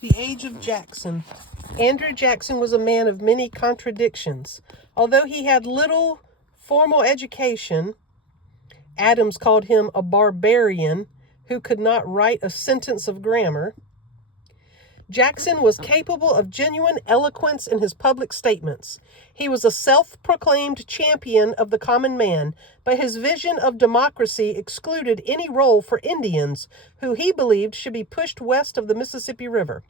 The Age of Jackson. Andrew Jackson was a man of many contradictions. Although he had little formal education, Adams called him a barbarian who could not write a sentence of grammar. Jackson was capable of genuine eloquence in his public statements. He was a self-proclaimed champion of the common man, but his vision of democracy excluded any role for Indians, who he believed should be pushed west of the Mississippi River,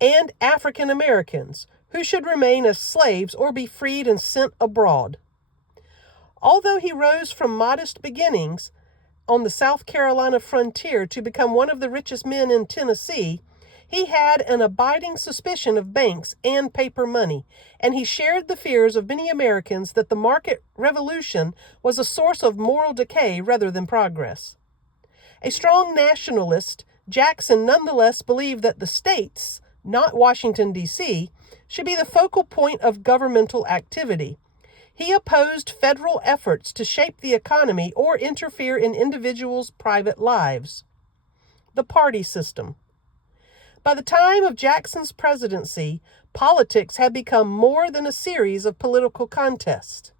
and African Americans, who should remain as slaves or be freed and sent abroad. Although he rose from modest beginnings on the South Carolina frontier to become one of the richest men in Tennessee, he had an abiding suspicion of banks and paper money, and he shared the fears of many Americans that the market revolution was a source of moral decay rather than progress. A strong nationalist, Jackson nonetheless believed that the states, not Washington, D.C., should be the focal point of governmental activity. He opposed federal efforts to shape the economy or interfere in individuals' private lives. The party system. By the time of Jackson's presidency, politics had become more than a series of political contests.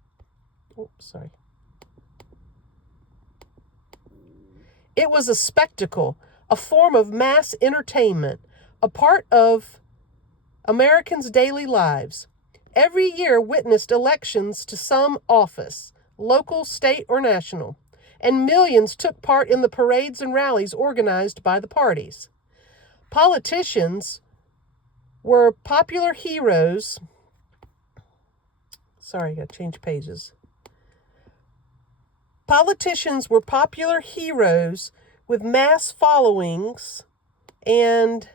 It was a spectacle, a form of mass entertainment, a part of Americans' daily lives. Every year witnessed elections to some office, local, state, or national, and millions took part in the parades and rallies organized by the parties. Politicians were popular heroes. Sorry, I got to change pages. Politicians were popular heroes with mass followings and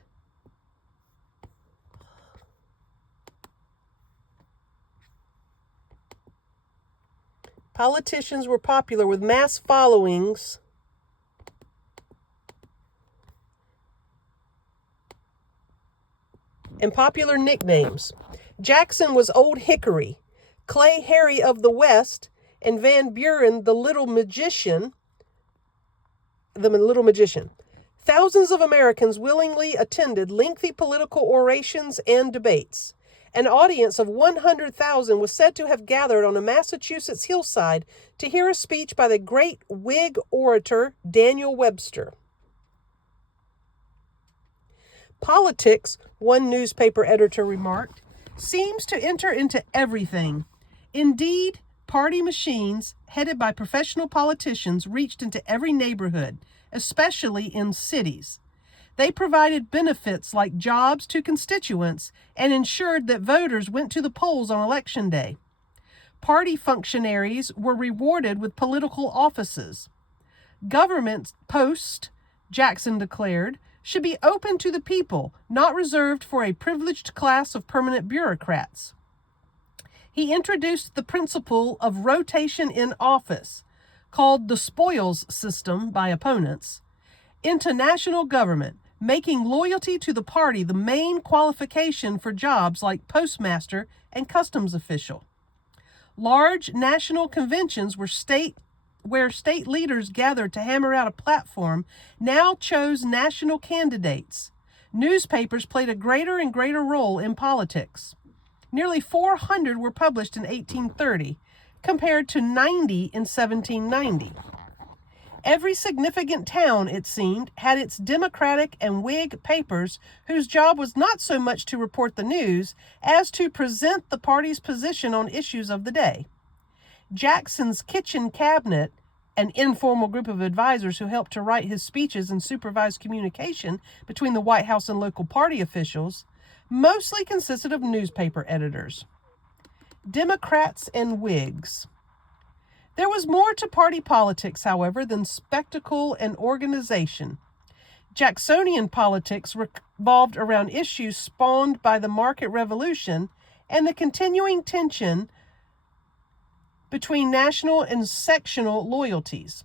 and popular nicknames. Jackson was Old Hickory, Clay Harry of the West, and Van Buren the Little Magician. Thousands of Americans willingly attended lengthy political orations and debates. An audience of 100,000 was said to have gathered on a Massachusetts hillside to hear a speech by the great Whig orator Daniel Webster. Politics, one newspaper editor remarked, seems to enter into everything. Indeed, party machines, headed by professional politicians, reached into every neighborhood, especially in cities. They provided benefits like jobs to constituents and ensured that voters went to the polls on Election Day. Party functionaries were rewarded with political offices. Government posts, Jackson declared, should be open to the people, not reserved for a privileged class of permanent bureaucrats. He introduced the principle of rotation in office, called the spoils system by opponents, into national government, making loyalty to the party the main qualification for jobs like postmaster and customs official. Large national conventions where state leaders gathered to hammer out a platform now chose national candidates. Newspapers played a greater and greater role in politics. Nearly 400 were published in 1830, compared to 90 in 1790. Every significant town, it seemed, had its Democratic and Whig papers whose job was not so much to report the news as to present the party's position on issues of the day. Jackson's kitchen cabinet, an informal group of advisors who helped to write his speeches and supervise communication between the White House and local party officials, mostly consisted of newspaper editors. Democrats and Whigs. There was more to party politics, however, than spectacle and organization. Jacksonian politics revolved around issues spawned by the market revolution and the continuing tension between national and sectional loyalties.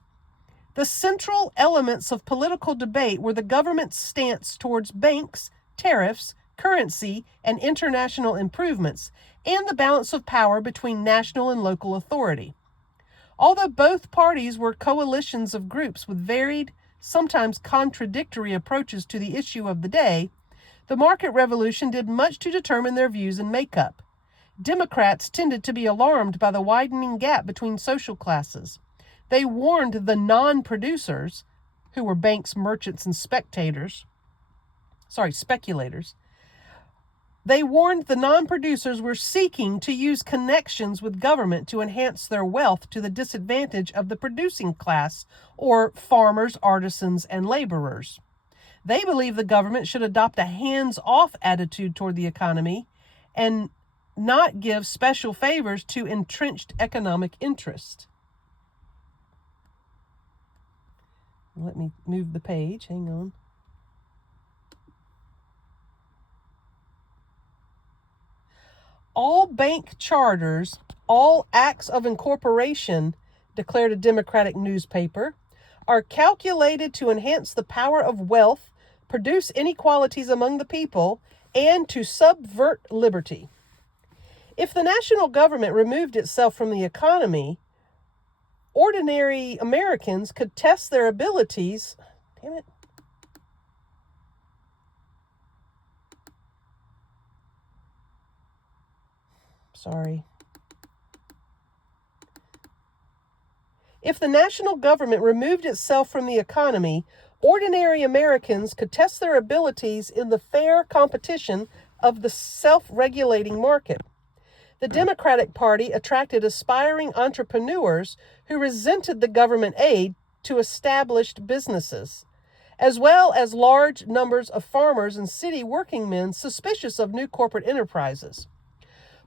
The central elements of political debate were the government's stance towards banks, tariffs, currency, and international improvements, and the balance of power between national and local authority. Although both parties were coalitions of groups with varied, sometimes contradictory approaches to the issue of the day, The market revolution did much to determine their views and makeup. Democrats tended to be alarmed by the widening gap between social classes. They warned the non-producers, who were banks, merchants, and speculators. They warned the non-producers were seeking to use connections with government to enhance their wealth to the disadvantage of the producing class, or farmers, artisans, and laborers. They believe the government should adopt a hands-off attitude toward the economy and not give special favors to entrenched economic interests. Let me move the page. Hang on. All bank charters, all acts of incorporation, declared a Democratic newspaper, are calculated to enhance the power of wealth, produce inequalities among the people, and to subvert liberty. If the national government removed itself from the economy, ordinary Americans could test their abilities. Damn it. Sorry. If the national government removed itself from the economy, ordinary Americans could test their abilities in the fair competition of the self-regulating market. The Democratic Party attracted aspiring entrepreneurs who resented the government aid to established businesses, as well as large numbers of farmers and city working men suspicious of new corporate enterprises.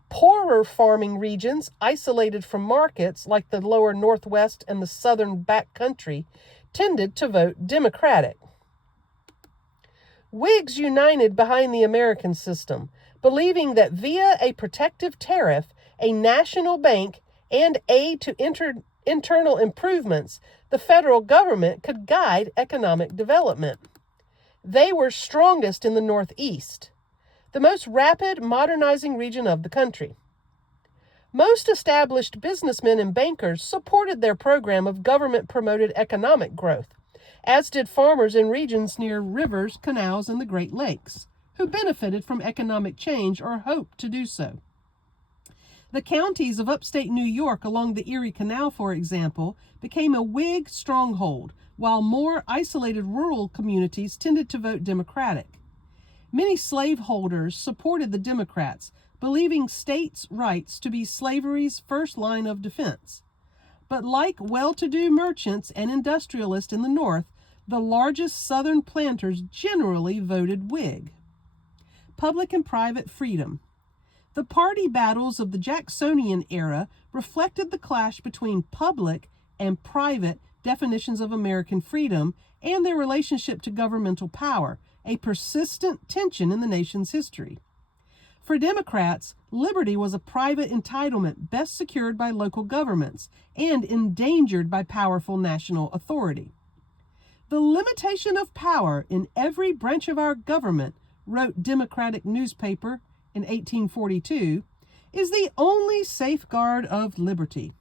Poorer farming regions, isolated from markets like the lower Northwest and the southern backcountry, tended to vote Democratic. Whigs united behind the American system, believing that via a protective tariff, a national bank, and aid to internal improvements, the federal government could guide economic development. They were strongest in the Northeast, the most rapid modernizing region of the country. Most established businessmen and bankers supported their program of government-promoted economic growth, as did farmers in regions near rivers, canals, and the Great Lakes, who benefited from economic change or hoped to do so. The counties of upstate New York along the Erie Canal, for example, became a Whig stronghold, while more isolated rural communities tended to vote Democratic. Many slaveholders supported the Democrats, believing states' rights to be slavery's first line of defense. But like well-to-do merchants and industrialists in the North, the largest Southern planters generally voted Whig. Public and private freedom. The party battles of the Jacksonian era reflected the clash between public and private definitions of American freedom and their relationship to governmental power, a persistent tension in the nation's history. For Democrats, liberty was a private entitlement best secured by local governments and endangered by powerful national authority. The limitation of power in every branch of our government, wrote Democratic newspaper in 1842, is the only safeguard of liberty.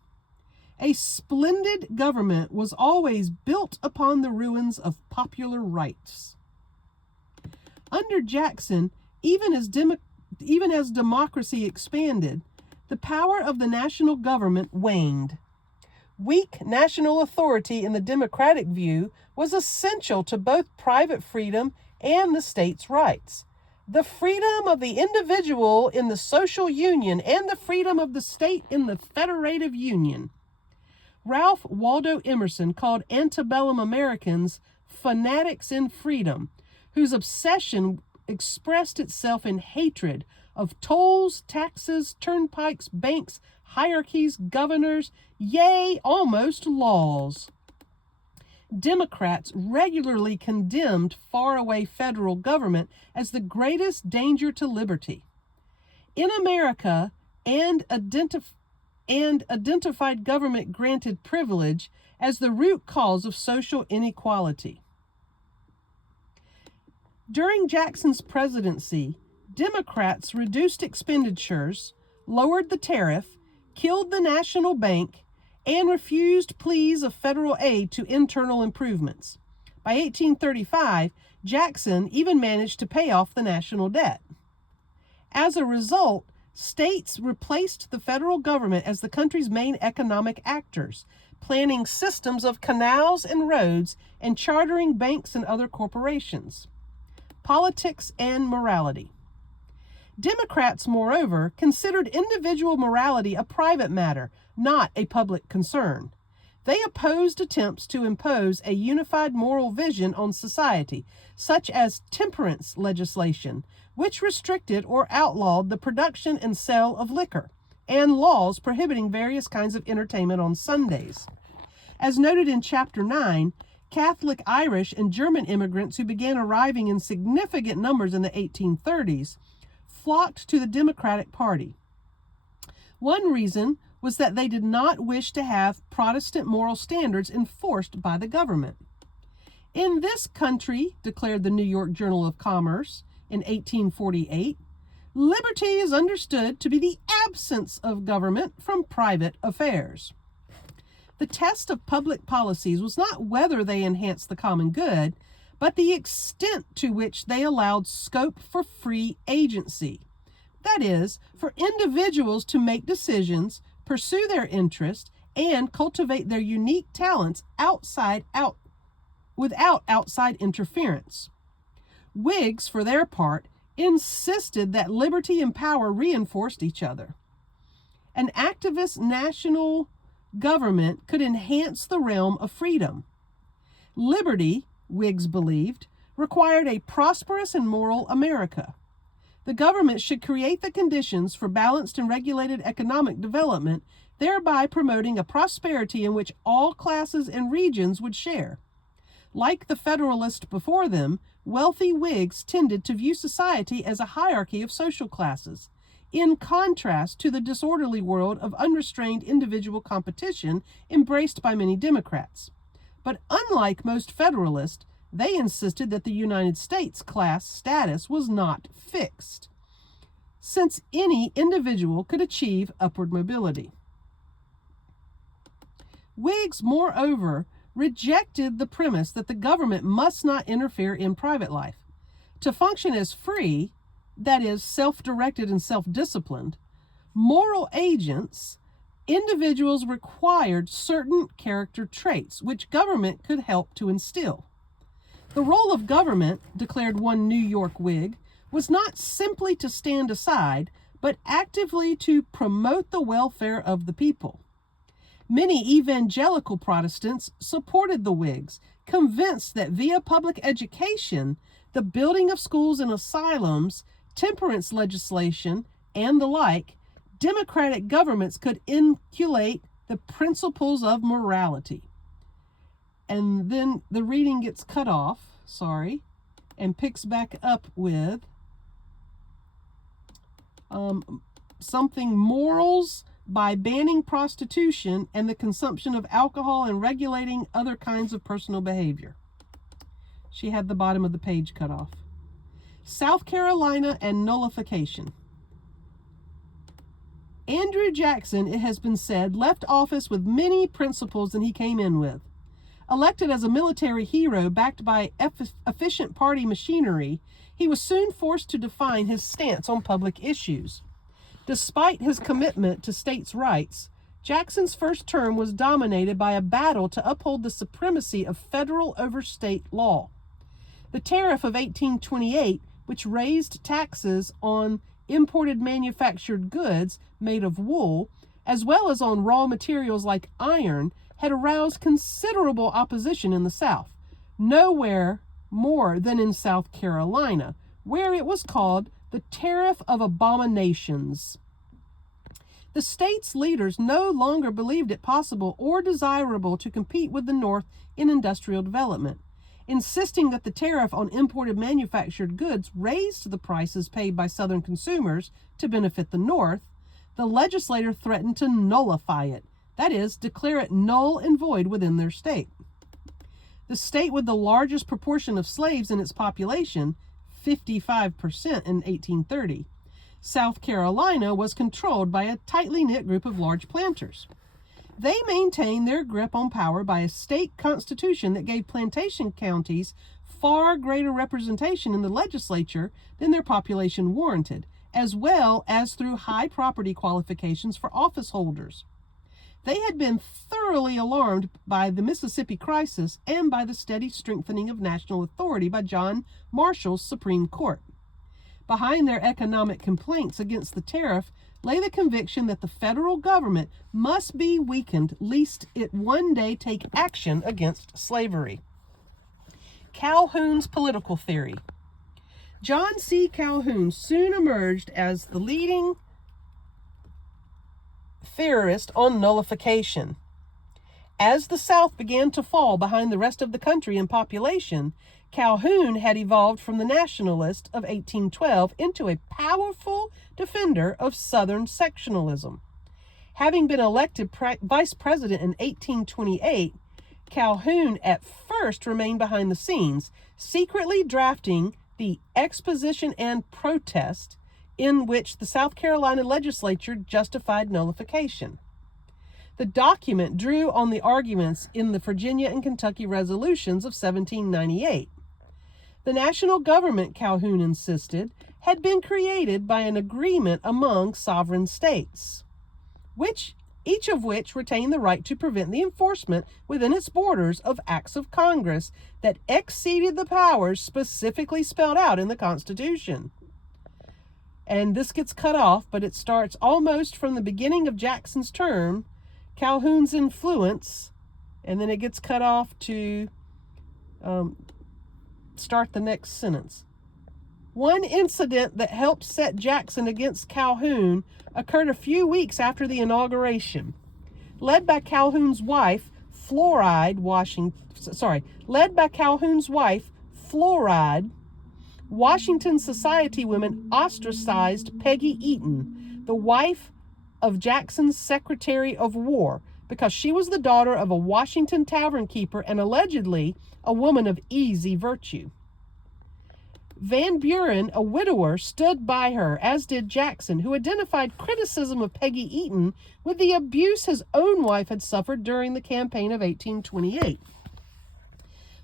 A splendid government was always built upon the ruins of popular rights. Under Jackson, even as democracy expanded, the power of the national government waned. Weak national authority in the Democratic view was essential to both private freedom and the state's rights. The freedom of the individual in the social union and the freedom of the state in the federative union. Ralph Waldo Emerson called antebellum Americans fanatics in freedom, whose obsession expressed itself in hatred of tolls, taxes, turnpikes, banks, hierarchies, governors, yea, almost laws. Democrats regularly condemned faraway federal government as the greatest danger to liberty. In America, and identified government-granted privilege as the root cause of social inequality. During Jackson's presidency, Democrats reduced expenditures, lowered the tariff, killed the national bank, and refused pleas of federal aid to internal improvements. By 1835, Jackson even managed to pay off the national debt. As a result, states replaced the federal government as the country's main economic actors, planning systems of canals and roads and chartering banks and other corporations. Politics and morality. Democrats, moreover, considered individual morality a private matter, not a public concern. They opposed attempts to impose a unified moral vision on society, such as temperance legislation, which restricted or outlawed the production and sale of liquor, and laws prohibiting various kinds of entertainment on Sundays. As noted in Chapter 9, Catholic Irish and German immigrants who began arriving in significant numbers in the 1830s flocked to the Democratic Party. One reason was that they did not wish to have Protestant moral standards enforced by the government. In this country, declared the New York Journal of Commerce in 1848, liberty is understood to be the absence of government from private affairs. The test of public policies was not whether they enhanced the common good, but the extent to which they allowed scope for free agency. That is, for individuals to make decisions, pursue their interests, and cultivate their unique talents without outside interference. Whigs, for their part, insisted that liberty and power reinforced each other. An activist national government could enhance the realm of freedom. Liberty, Whigs believed, required a prosperous and moral America. The government should create the conditions for balanced and regulated economic development, thereby promoting a prosperity in which all classes and regions would share. Like the Federalists before them, wealthy Whigs tended to view society as a hierarchy of social classes, in contrast to the disorderly world of unrestrained individual competition embraced by many Democrats. But unlike most Federalists, they insisted that the United States class status was not fixed, since any individual could achieve upward mobility. Whigs, moreover, rejected the premise that the government must not interfere in private life. To function as free, that is, self-directed and self-disciplined, moral agents, individuals required certain character traits which government could help to instill. The role of government, declared one New York Whig, was not simply to stand aside, but actively to promote the welfare of the people. Many evangelical Protestants supported the Whigs, convinced that via public education, the building of schools and asylums, temperance legislation, and the like, democratic governments could inculcate the principles of morality. And then the reading gets cut off, and picks back up with something morals by banning prostitution and the consumption of alcohol and regulating other kinds of personal behavior. She had the bottom of the page cut off. South Carolina and nullification. Andrew Jackson, it has been said, left office with many principles than he came in with. Elected as a military hero backed by efficient party machinery, he was soon forced to define his stance on public issues. Despite his commitment to states' rights, Jackson's first term was dominated by a battle to uphold the supremacy of federal over state law. The tariff of 1828, which raised taxes on imported manufactured goods made of wool, as well as on raw materials like iron, had aroused considerable opposition in the South, nowhere more than in South Carolina, where it was called the Tariff of Abominations. The state's leaders no longer believed it possible or desirable to compete with the North in industrial development. Insisting that the tariff on imported manufactured goods raised the prices paid by Southern consumers to benefit the North, the legislature threatened to nullify it, that is, declare it null and void within their state. The state with the largest proportion of slaves in its population, 55% in 1830, South Carolina, was controlled by a tightly knit group of large planters. They maintained their grip on power by a state constitution that gave plantation counties far greater representation in the legislature than their population warranted, as well as through high property qualifications for office holders. They had been thoroughly alarmed by the Mississippi crisis and by the steady strengthening of national authority by John Marshall's Supreme Court. Behind their economic complaints against the tariff lay the conviction that the federal government must be weakened lest it one day take action against slavery. Calhoun's political theory. John C. Calhoun soon emerged as the leading theorist on nullification. As the South began to fall behind the rest of the country in population, Calhoun had evolved from the nationalist of 1812 into a powerful defender of Southern sectionalism. Having been elected vice president in 1828, Calhoun at first remained behind the scenes, secretly drafting the Exposition and Protest, in which the South Carolina legislature justified nullification. The document drew on the arguments in the Virginia and Kentucky resolutions of 1798. The national government, Calhoun insisted, had been created by an agreement among sovereign states, each of which retained the right to prevent the enforcement within its borders of acts of Congress that exceeded the powers specifically spelled out in the Constitution. And this gets cut off, but it starts almost from the beginning of Jackson's term, Calhoun's influence, and then it gets cut off to start the next sentence. One incident that helped set Jackson against Calhoun occurred a few weeks after the inauguration. Led by Calhoun's wife, Floride, Washington society women ostracized Peggy Eaton, the wife of Jackson's Secretary of War, because she was the daughter of a Washington tavern keeper and allegedly a woman of easy virtue. Van Buren, a widower, stood by her, as did Jackson, who identified criticism of Peggy Eaton with the abuse his own wife had suffered during the campaign of 1828.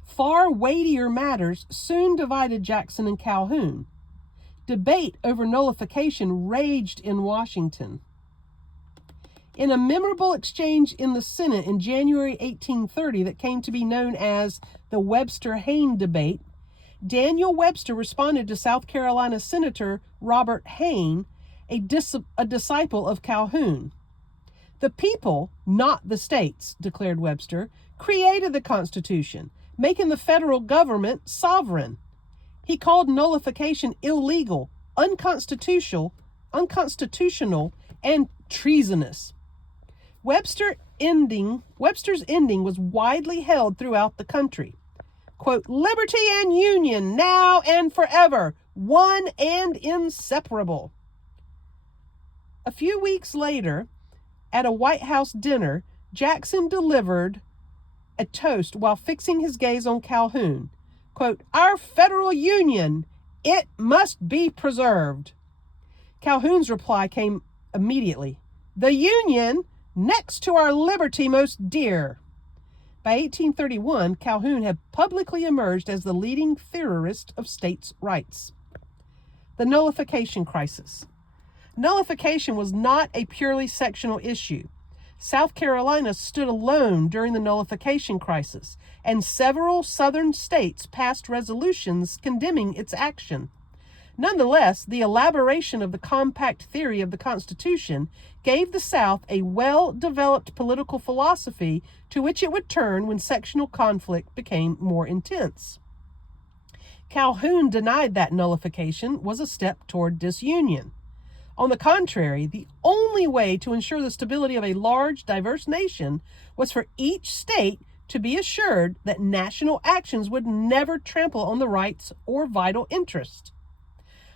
Far weightier matters soon divided Jackson and Calhoun. Debate over nullification raged in Washington. In a memorable exchange in the Senate in January 1830 that came to be known as the Webster-Hayne debate, Daniel Webster responded to South Carolina Senator Robert Hayne, a disciple of Calhoun. "The people, not the states," declared Webster, "created the Constitution, making the federal government sovereign." He called nullification illegal, unconstitutional, and treasonous. Webster's ending was widely held throughout the country. Quote, "Liberty and union, now and forever, one and inseparable." A few weeks later, at a White House dinner, Jackson delivered a toast while fixing his gaze on Calhoun. Quote, "Our federal union, it must be preserved." Calhoun's reply came immediately. "The union, next to our liberty most dear." By 1831, Calhoun had publicly emerged as the leading theorist of states' rights. The nullification crisis. Nullification was not a purely sectional issue. South Carolina stood alone during the nullification crisis, and several southern states passed resolutions condemning its action. Nonetheless, the elaboration of the compact theory of the Constitution gave the South a well-developed political philosophy to which it would turn when sectional conflict became more intense. Calhoun denied that nullification was a step toward disunion. On the contrary, the only way to ensure the stability of a large, diverse nation was for each state to be assured that national actions would never trample on the rights or vital interests.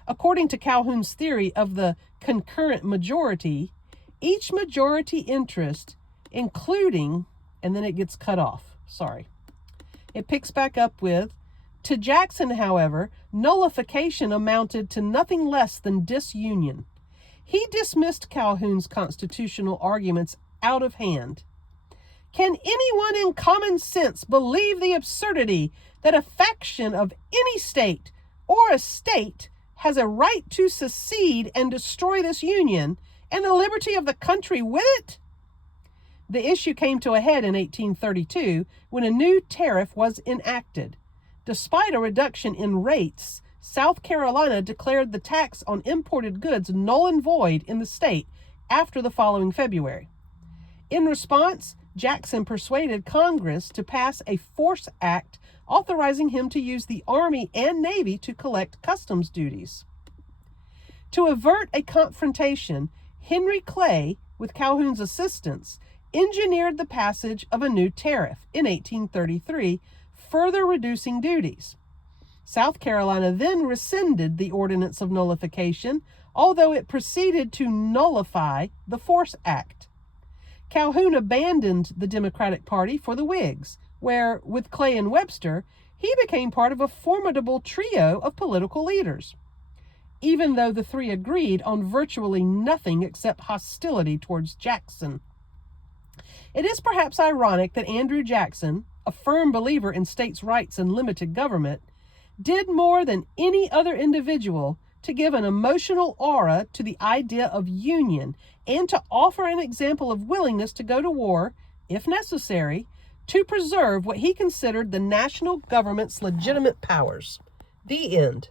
According to Calhoun's theory of the concurrent majority, each majority interest, including, and then it gets cut off, It picks back up with, to Jackson, however, nullification amounted to nothing less than disunion. He dismissed Calhoun's constitutional arguments out of hand. "Can anyone in common sense believe the absurdity that a faction of any state or a state has a right to secede and destroy this union and the liberty of the country with it? The issue came to a head in 1832 when a new tariff was enacted. Despite a reduction in rates, South Carolina declared the tax on imported goods null and void in the state after the following February. In response, Jackson persuaded Congress to pass a force act authorizing him to use the Army and Navy to collect customs duties. To avert a confrontation, Henry Clay, with Calhoun's assistance, engineered the passage of a new tariff in 1833, further reducing duties. South Carolina then rescinded the Ordinance of Nullification, although it proceeded to nullify the Force Act. Calhoun abandoned the Democratic Party for the Whigs, where, with Clay and Webster, he became part of a formidable trio of political leaders. Even though the three agreed on virtually nothing except hostility towards Jackson. It is perhaps ironic that Andrew Jackson, a firm believer in states' rights and limited government, did more than any other individual to give an emotional aura to the idea of union and to offer an example of willingness to go to war, if necessary, to preserve what he considered the national government's legitimate powers. The end.